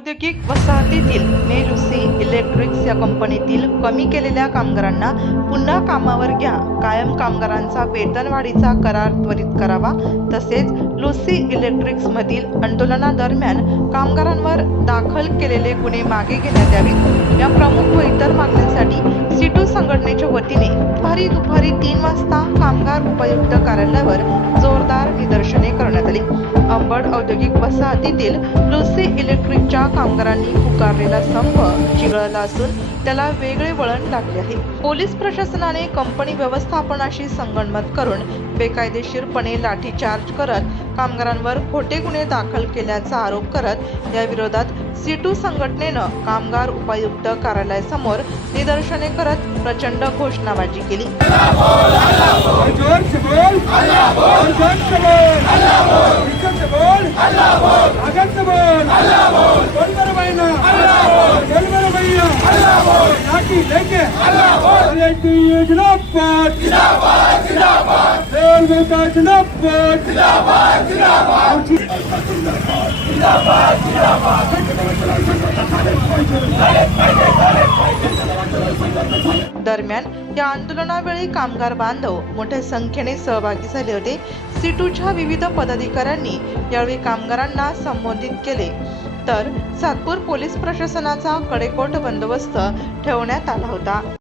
औद्योगिक वसाहतीतील मेरुसी इलेक्ट्रिक्स या कंपनीतील कमी केलेल्या कामगारांना पुन्हा कामावर घ्या. कायम कामगारांचा वेतनवाढीचा करार त्वरित करावा. तसेच लुसी इलेक्ट्रिक्समधील आंदोलनादरम्यान कामगारांवर दाखल केलेले गुन्हे मागे घेण्यात यावेत. या प्रमुख व इतर मागण्यांसाठी सिटू संघटनेच्या वतीने दुपारी दुपारी तीन वाजता कामगार उपयुक्त कार्यालयावर जोरदार निदर्शने करण्यात आली. अंबड औद्योगिक वसाहतीतील लुसी इलेक्ट्रिकच्या कामगारांनी पुकारलेला संप चिघळला असून त्याला वेगळे वळण लागले आहे. पोलीस प्रशासनाने कंपनी व्यवस्थापनाशी संगणमत करून बेकायदेशीरपणे लाठीचार्ज करत कामगारांवर खोटे गुन्हे दाखल केल्याचा आरोप करत या विरोधात सिटू संघटनेनं कामगार उपायुक्त कार्यालयासमोर निदर्शने करत प्रचंड घोषणाबाजी केली. जिंदाबाद दरम्यान या आंदोलनावेळी कामगार बांधव मोठ्या संख्येने सहभागी झाले होते. सिटूच्या विविध पदाधिकाऱ्यांनी यावेळी कामगारांना संबोधित केले. तर सातपूर पोलीस प्रशासनाचा कडेकोट बंदोबस्त ठेवण्यात आला होता.